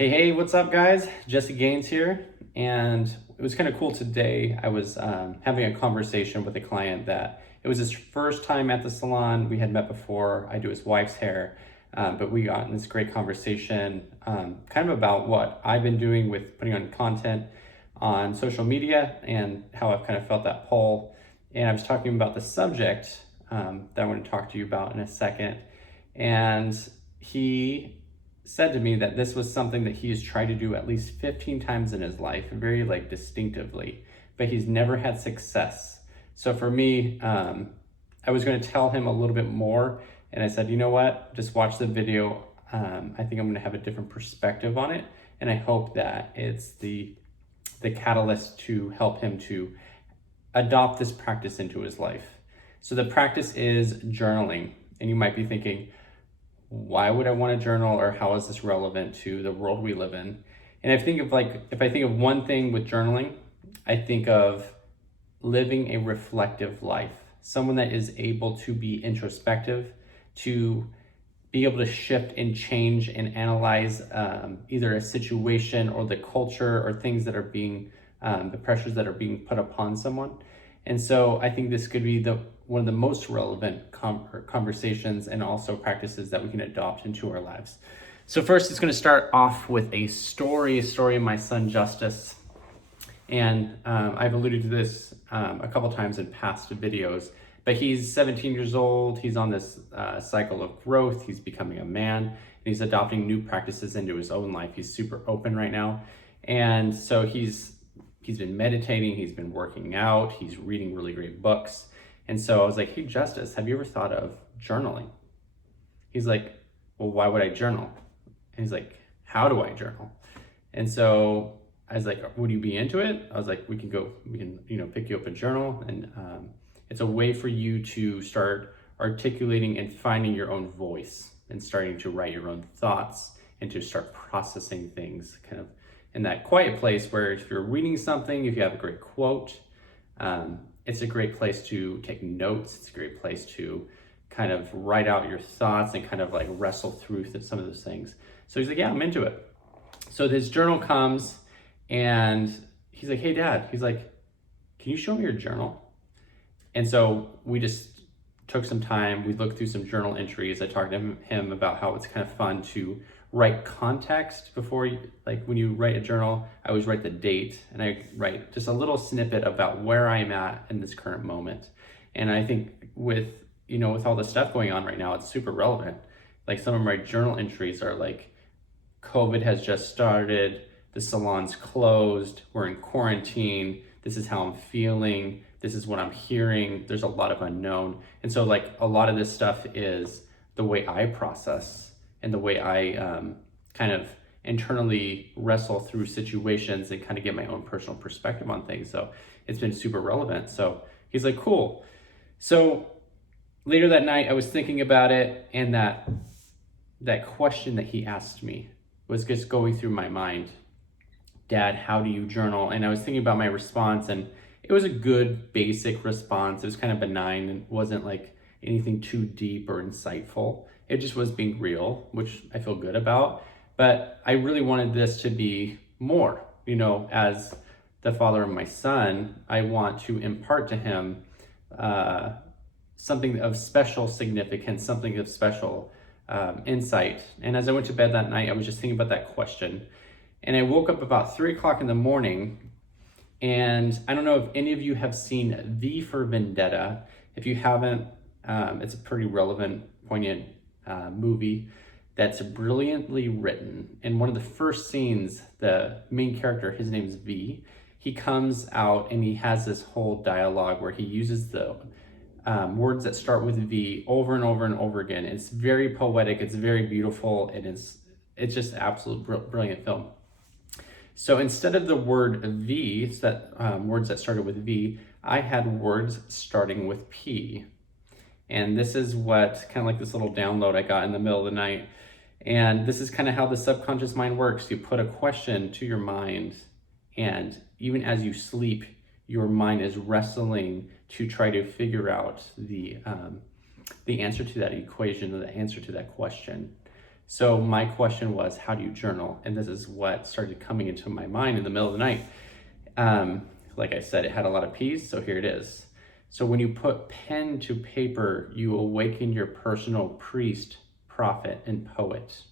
Hey, what's up, guys? Jesse Gaines here. And it was kind of cool today. I was having a conversation with a client that it was his first time at the salon. We had met before. I do his wife's hair, but we got in this great conversation kind of about what I've been doing with putting on content on social media and how I've kind of felt that pull. And I was talking about the subject that I want to talk to you about in a second. And he said to me that this was something that he has tried to do at least 15 times in his life, very distinctively, but he's never had success. So for me, I was going to tell him a little bit more, and I said, you know what, just watch the video. I think I'm going to have a different perspective on it, and I hope that it's the catalyst to help him to adopt this practice into his life. So the practice is journaling, and you might be thinking, why would I want to journal, or how is this relevant to the world we live in? And I think of if I think of one thing with journaling, I think of living a reflective life, someone that is able to be introspective, to be able to shift and change and analyze either a situation or the culture or things that are being, the pressures that are being put upon someone. And so I think this could be one of the most relevant conversations and also practices that we can adopt into our lives. So first, it's going to start off with a story of my son Justice. And I've alluded to this a couple times in past videos, but he's 17 years old. He's on this cycle of growth. He's becoming a man, and he's adopting new practices into his own life. He's super open right now. And so he's been meditating, he's been working out, he's reading really great books. And so I was like, hey, Justice, have you ever thought of journaling? He's like, well, why would I journal? And he's like, how do I journal? And so I was like, would you be into it? I was like, we can pick you up a journal, and it's a way for you to start articulating and finding your own voice and starting to write your own thoughts and to start processing things kind of in that quiet place where if you're reading something, if you have a great quote, it's a great place to take notes. It's a great place to kind of write out your thoughts and kind of wrestle through some of those things. So he's like, yeah, I'm into it. So this journal comes and he's like, hey, Dad, he's like, can you show me your journal? And so we just took some time. We looked through some journal entries. I talked to him about how it's kind of fun to write context before when you write a journal. I always write the date, and I write just a little snippet about where I'm at in this current moment. And I think with all the stuff going on right now, it's super relevant. Some of my journal entries are COVID has just started, the salon's closed, we're in quarantine, this is how I'm feeling, this is what I'm hearing, there's a lot of unknown. And so a lot of this stuff is the way I process and the way I kind of internally wrestle through situations and kind of get my own personal perspective on things. So it's been super relevant. So he's like, cool. So later that night, I was thinking about it, and that question that he asked me was just going through my mind. Dad, how do you journal? And I was thinking about my response, and it was a good basic response. It was kind of benign and wasn't anything too deep or insightful. It just was being real, which I feel good about. But I really wanted this to be more, as the father of my son, I want to impart to him something of special significance, something of special insight. And as I went to bed that night, I was just thinking about that question. And I woke up about 3 o'clock in the morning, and I don't know if any of you have seen V for Vendetta. If you haven't, it's a pretty relevant, poignant movie that's brilliantly written. And one of the first scenes, the main character, his name is V, he comes out and he has this whole dialogue where he uses the words that start with V over and over and over again. It's very poetic, it's very beautiful, and it's just absolute brilliant film. So instead of the word V, it's that words that started with V, I had words starting with P. And this is what kind of this little download I got in the middle of the night. And this is kind of how the subconscious mind works. You put a question to your mind, and even as you sleep, your mind is wrestling to try to figure out the answer to that equation, or the answer to that question. So my question was, how do you journal? And this is what started coming into my mind in the middle of the night. Like I said, it had a lot of P's, so here it is. So when you put pen to paper, you awaken your personal priest, prophet, and poet.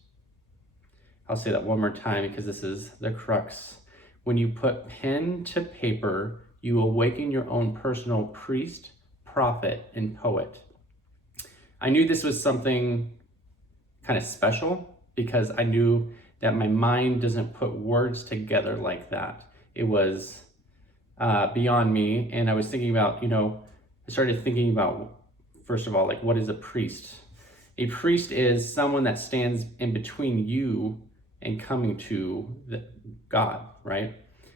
I'll say that one more time because this is the crux. When you put pen to paper, you awaken your own personal priest, prophet, and poet. I knew this was something kind of special because I knew that my mind doesn't put words together like that. It was beyond me. And I was thinking about, I started thinking about, first of all, like, what is a priest? A priest is someone that stands in between you and coming to God, right?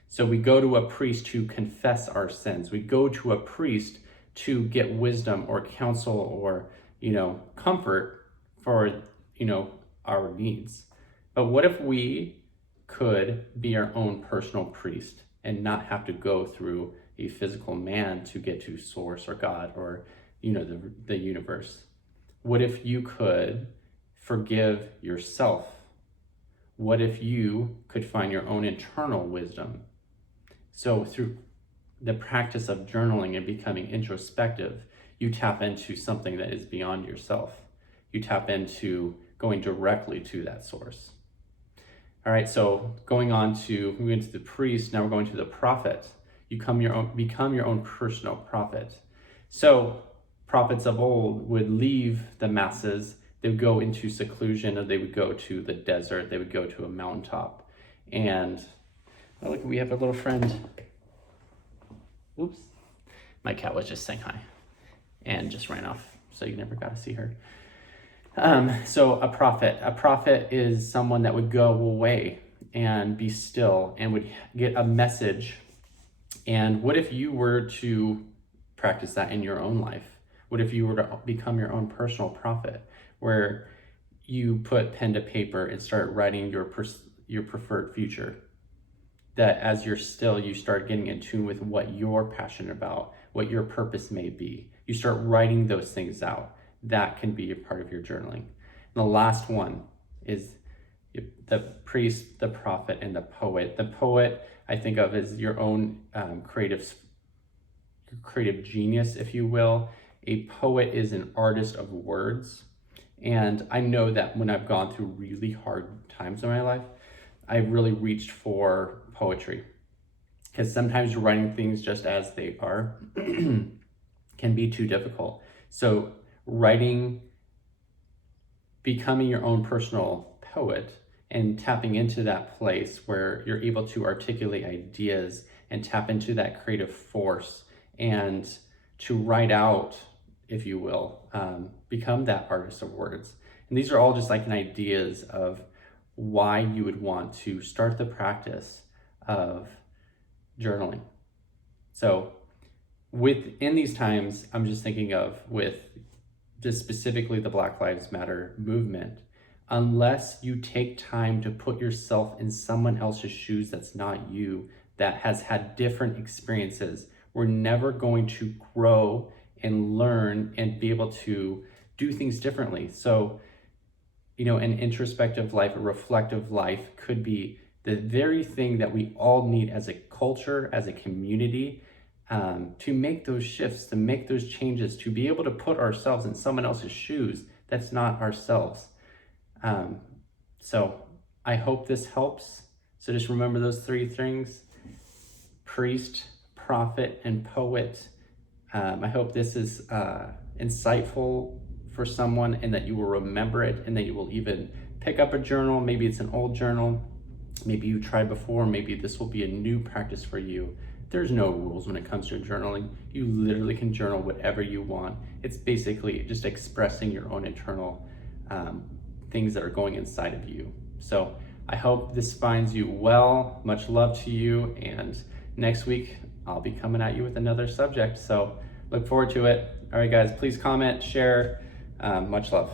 So we go to a priest to confess our sins. We go to a priest to get wisdom or counsel or, comfort for, our needs. But what if we could be our own personal priest and not have to go through a physical man to get to source or God or, the universe? What if you could forgive yourself? What if you could find your own internal wisdom? So through the practice of journaling and becoming introspective, you tap into something that is beyond yourself. You tap into going directly to that source. All right, so we went to the priest, now we're going to the prophet. You become your own personal prophet. So prophets of old would leave the masses. They would go into seclusion, or they would go to the desert. They would go to a mountaintop. And look, we have a little friend. Oops. My cat was just saying hi and just ran off, so you never got to see her. So a prophet is someone that would go away and be still and would get a message. And what if you were to practice that in your own life? What if you were to become your own personal prophet, where you put pen to paper and start writing your preferred future? That as you're still, you start getting in tune with what you're passionate about, what your purpose may be. You start writing those things out. That can be a part of your journaling. And the last one is the priest, the prophet, and the poet. The poet, I think of as your own creative genius, if you will. A poet is an artist of words. And I know that when I've gone through really hard times in my life, I've really reached for poetry. Because sometimes writing things just as they are can be too difficult. So becoming your own personal poet and tapping into that place where you're able to articulate ideas and tap into that creative force and to write out, if you will, become that artist of words. And these are all just like ideas of why you would want to start the practice of journaling. So within these times, I'm just thinking of with just specifically the Black Lives Matter movement, unless you take time to put yourself in someone else's shoes that's not you, that has had different experiences, we're never going to grow and learn and be able to do things differently. So, an introspective life, a reflective life could be the very thing that we all need as a culture, as a community, to make those shifts, to make those changes, to be able to put ourselves in someone else's shoes that's not ourselves. So I hope this helps. So just remember those three things: priest, prophet, and poet. I hope this is insightful for someone, and that you will remember it, and that you will even pick up a journal. Maybe it's an old journal, maybe you tried before, maybe this will be a new practice for you. There's no rules when it comes to journaling. You literally can journal whatever you want. It's basically just expressing your own internal things that are going inside of you. So I hope this finds you well. Much love to you, and next week I'll be coming at you with another subject. So look forward to it. All right, guys, please comment, share. Much love.